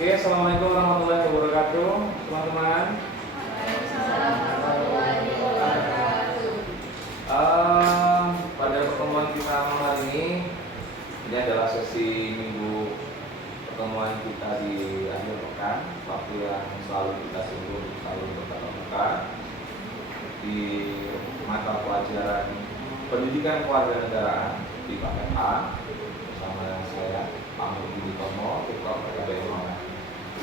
Oke, assalamualaikum warahmatullahi wabarakatuh, teman-teman. Pada pertemuan kita malam hari ini adalah sesi minggu pertemuan kita di akhir pekan, waktu yang selalu kita tunggu, selalu bertatap muka di mata pelajaran pendidikan kewarganegaraan di paket A bersama saya Pak Murdi Tomo, Ketua PKBM.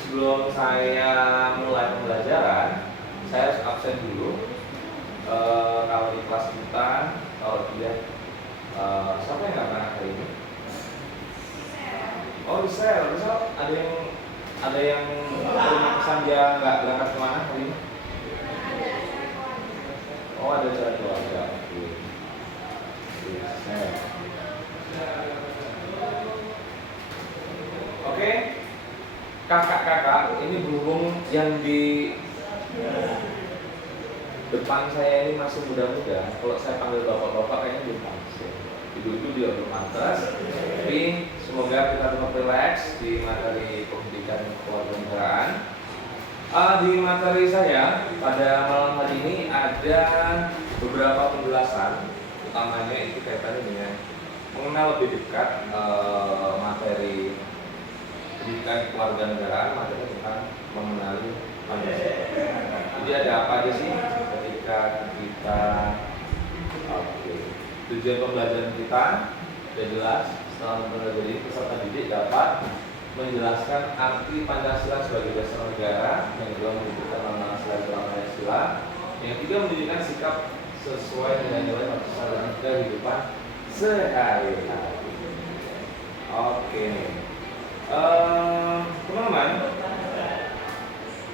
Sebelum saya mulai pembelajaran, saya harus absen dulu. Kalau di kelas kita, kalau dilihat siapa yang nggak pernah hari ini? Oh, bisa ada yang terima pesan dia nggak berangkat kemana hari ini? Oh, ada acara keluarga. Oke, kakak-kakak, ini berhubung yang di depan saya ini masih muda-muda. Kalau saya panggil bapak-bapak kayaknya belum pantas ya. Ibu-ibu dia belum pantas. Tapi semoga kita tetap relax di materi pendidikan kewarganegaraan. Di materi saya pada malam hari ini ada beberapa penjelasan, utamanya itu kaitannya dengan mengenal lebih dekat materi pendidikan kewarganegaraan, materi tentang mengenali Pancasila. Jadi ada apa aja sih ketika kita tujuan pembelajaran kita sudah jelas. Setelah mempelajari, peserta didik dapat menjelaskan arti Pancasila sebagai dasar negara, yang kedua menunjukkan makna Pancasila, yang ketiga menunjukkan sikap sesuai dengan nilai Pancasila dalam kehidupan sehari-hari. Oke, teman-teman,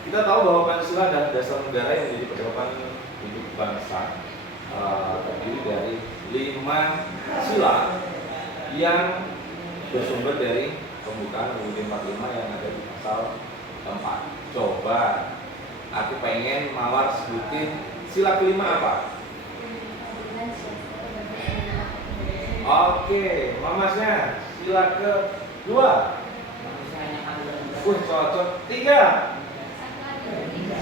kita tahu bahwa Pancasila adalah dasar negara yang menjadi pedoman hidup bangsa, terdiri dari 5 sila yang bersumber dari pembukaan UUD 45 yang ada di pasal 4. Coba aku pengen mawar sebutin sila kelima apa? Oke, mamasnya sila kedua. Cocok. 3. 1.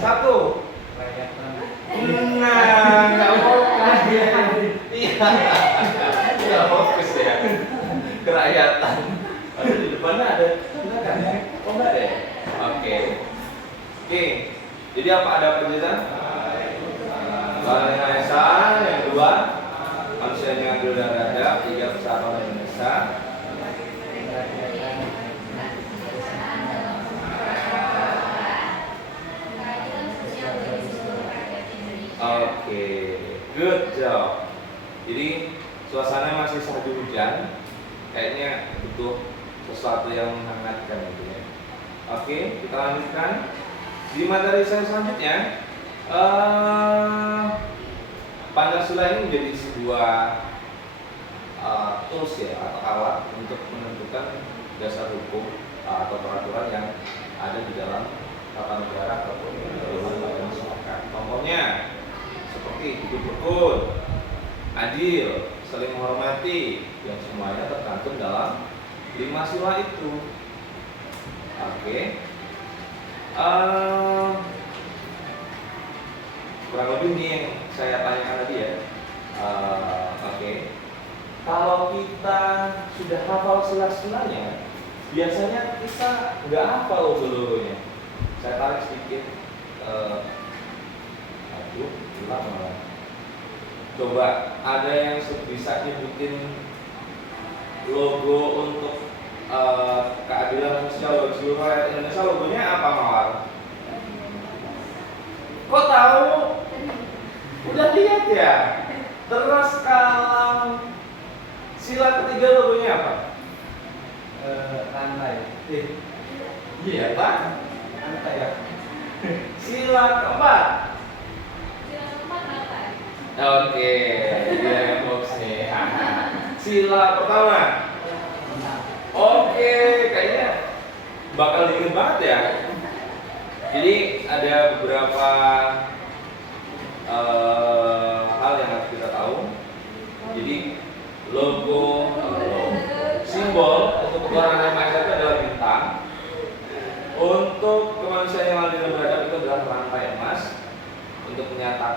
Nah, nggak fokus ya. Iya, nggak fokus ya. Kerakyatan. Aduh, di depannya ada, kan? Oh enggak deh. Oke. Jadi ada penjelasan? Bangsa Indonesia, yang kedua manusia yang adil dan beradab, 3 persatuan Indonesia. Oke, good job. Jadi suasana masih salju hujan, kayaknya butuh sesuatu yang menghangatkan gitu ya. Oke, kita lanjutkan. Di materi saya selanjutnya, Pancasila ini menjadi sebuah tools ya, atau alat untuk menentukan dasar hukum atau peraturan yang ada di dalam tata negara ataupun lembaga masyarakat. Contohnya seperti hidup rukun, adil, saling menghormati, yang semuanya tercantum dalam 5 sila itu. Oke. Kurang lebih ini yang saya tanyakan tadi ya. Oke. Kalau kita sudah hafal sila-silanya, biasanya kita nggak hafal logo-logonya. Saya tarik sedikit. Coba ada yang bisa nyebutin logo untuk keadilan sosial bagi seluruh rakyat Indonesia, logonya apa, Mawar? Kok tahu? Udah lihat ya? Terus kalau sila ketiga logonya apa? Rantai. Iya Pak? Rantai ya. Sila keempat. Oke, dia yang boxnya. Sila pertama. Oke, kayaknya bakal diinget banget ya. Jadi ada beberapa hal yang harus kita tahu. Jadi simbol untuk keluaran MSR itu adalah bintang.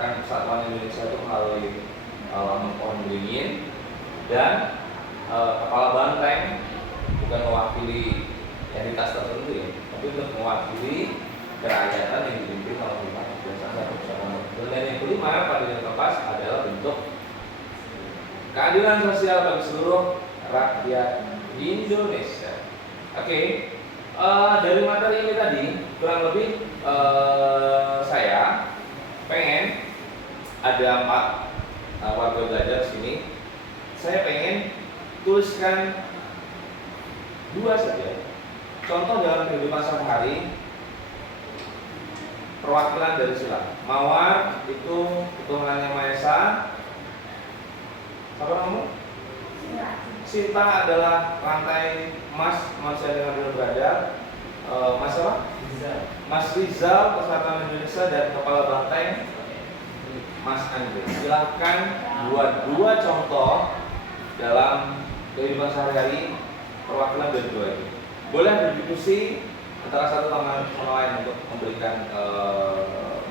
Gerakan Persatuan Indonesia itu melalui Laman Pohon Beringin, dan kepala banteng bukan mewakili entitas tertentu ya, tapi untuk mewakili kerakyatan yang dipimpin oleh lima biasa satu bersama. Dan yang kelima pada yang lepas adalah bentuk keadilan sosial bagi seluruh rakyat Indonesia. Oke, dari materi ini tadi kurang lebih saya pengen ada 4 warga belajar di sini. Saya pengen tuliskan 2 saja contoh dalam kehidupan sehari-hari perwakilan dari sila. Mawar itu Tuhan Yang Maha Esa. Apa namamu? Sinta adalah rantai emas manusia dengan benar beradab. Mas apa? Mas Rizal Persatuan Indonesia, dan kepala banteng Mas Andre. Silahkan buat 2 contoh dalam kehidupan sehari-hari perwakilan dari 2 ini. Boleh berdiskusi antara satu sama lain untuk memberikan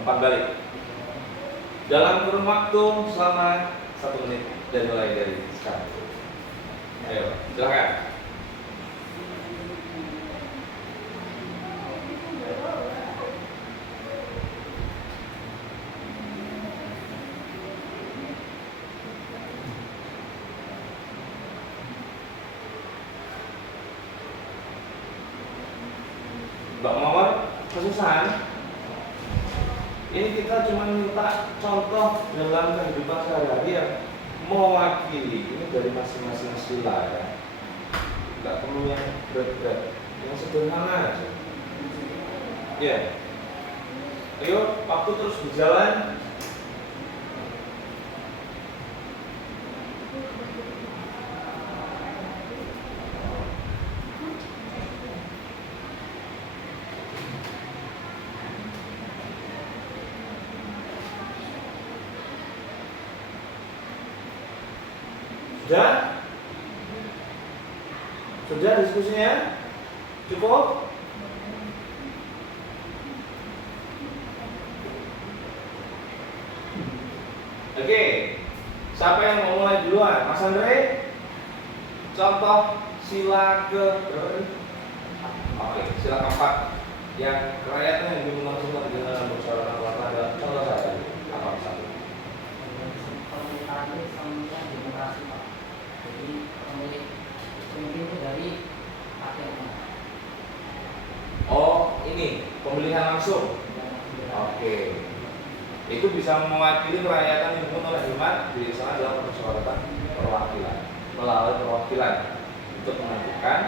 umpan balik dalam kurun waktu selama 1 menit dan mulai dari sekarang. Ayo, silakan. Mbak Mawar, kesusahan. Ini kita cuma minta contoh dalam kehidupan sehari-hari yang mewakili. Ini dari masing-masing sila ya. Nggak perlu yang berat-berat, yang sederhana aja. Ya. Ayo, waktu terus berjalan. Sudah diskusinya? Cukup? Oke. Siapa yang mau mulai duluan? Mas Andre? Contoh sila ke berapa? Oke, sila keempat yang kerakyatan yang dimaksudkan dengan musyawarah mufakat adalah contoh saya. Apa misalnya? Pemerintahan ini sama demokrasi, Pak. Jadi pemimpin itu dari rakyatnya. Oh, ini pemilihan langsung. Oke. Itu bisa mewakili kerakyatan yang dipimpin oleh umat di sana dalam permusyawaratan perwakilan, melalui perwakilan untuk menentukan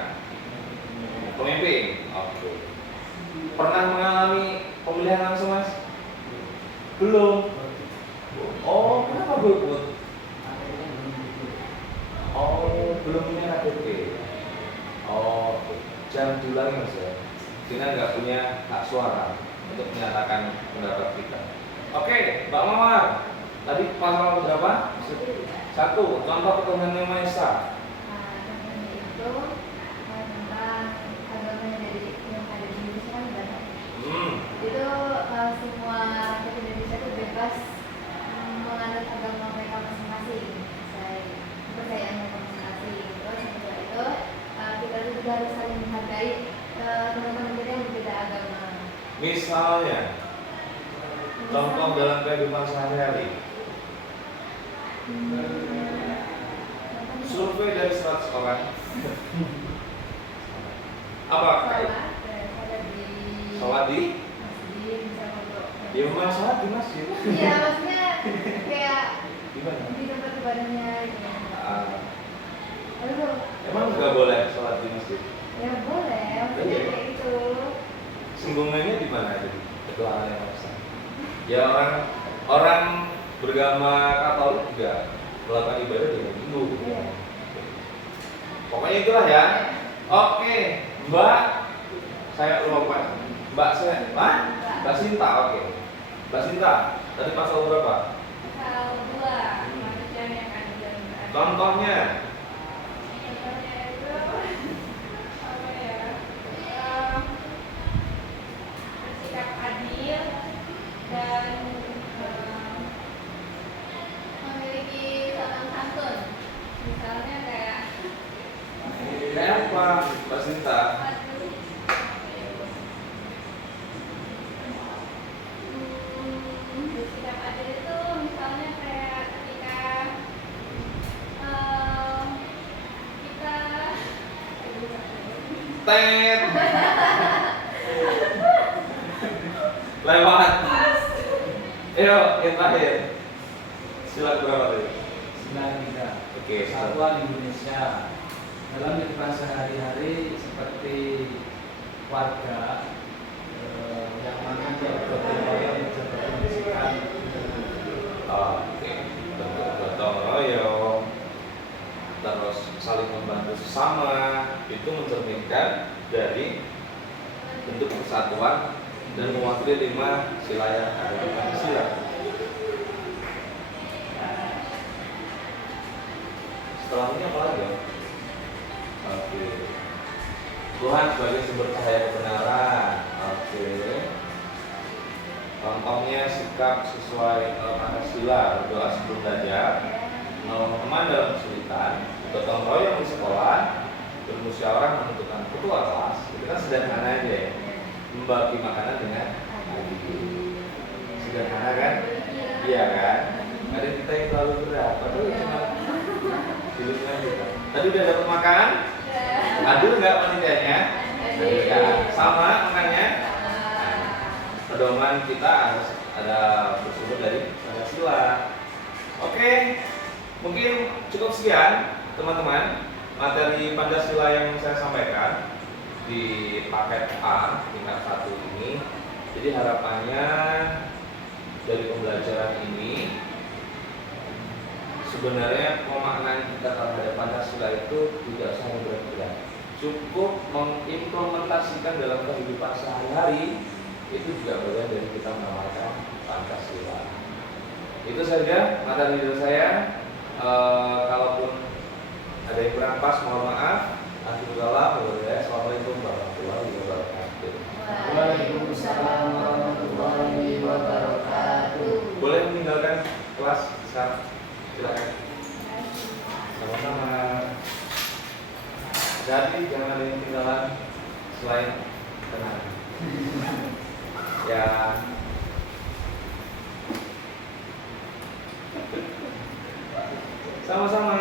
pemimpin. Oke. Pernah mengalami pemilihan langsung, Mas? Belum. Oh, kenapa golput? Oh, belum punya KTP. Oh, jangan diulangi Mas ya. Kita nggak punya hak suara untuk menyatakan pendapat kita. Oke, Mbak Mawar. Tadi pasal berapa? 1. Contoh Tuhan Yang Maha Esa. Contohnya itu tentang agamanya dari yang ada di Indonesia kan banyak. Itu semua rakyat Indonesia itu bebas menganut agama mereka masing-masing, kepercayaan mereka masing-masing. Terus yang kedua itu kita juga harus saling menghargai teman-teman kita yang berbeda agama. Misalnya, contoh dalam kehidupan sehari-hari. Survei dari 100 orang. Apa? Sholat di masjid, misalnya untuk ya rumah sholat di masjid. iya, maksudnya kayak Gimana? di tempat ibadahnya gitu. Aduh, Emang nggak boleh sholat di masjid? ya boleh, maksudnya kayak gitu. Singgungannya di mana tadi? Ketuaan yang besar. Ya orang beragama Katolik juga melakukan ibadah di minggu. Iya. Pokoknya itulah ya. Oke, Mbak, saya lupa. Mbak Sinta, oke. Mbak Sinta, tadi pasal berapa? Pasal 2, manusia yang adil dan beradab. Contohnya? Contohnya itu apa ya? Bersikap adil dan apa Mbak Sinta? Bersikap adil itu misalnya kayak ketika kita Tet. Lewat. Ayo, yang terakhir. Sila berapa tadi? 93. Oke, Kesatuan Indonesia dalam kehidupan sehari-hari seperti warga yang mana bergotong royong menjaga kebersihan. Oke, bentuk gotong royong, terus saling membantu sesama, itu mencerminkan dari bentuk persatuan dan mewakili 5 sila yang ada di Pancasila. Setelah ini apa lagi? Oke. Tuhan sebagai sumber cahaya kebenaran. Oke. Contohnya sikap sesuai Pancasila, berdoa sebelum belajar, menolong teman dalam kesulitan, gotong royong di sekolah, bermusyawarah menentukan ketua kelas. Itu kan sederhana aja ya. Membagi makanan dengan adil. Sederhana kan? Iya kan? Ada kita yang terlalu berat. Padahal cuma hidupnya kita. Tadi udah dapat makan? Adil nggak panitianya? Adil kan? Sama makannya? Pedoman kita harus ada bersumber dari Pancasila. Oke, mungkin cukup sekian teman-teman materi Pancasila yang saya sampaikan di paket A tingkat 1 ini. Jadi harapannya dari pembelajaran ini sebenarnya pemaknaan kita terhadap Pancasila itu tidak usah berat-berat, cukup mengimplementasikan dalam kehidupan sehari-hari. Itu juga bagian dari kita mengamalkan Pancasila. Itu saja materi dari saya. Kalaupun ada yang kurang pas, mohon maaf. Assalamualaikum warahmatullahi wabarakatuh. Waalaikumsalam warahmatullahi wabarakatuh. Boleh meninggalkan kelas sekarang? Silakan. Sama-sama. Jadi jangan ada yang ketinggalan selain tenang. Ya. Sama-sama.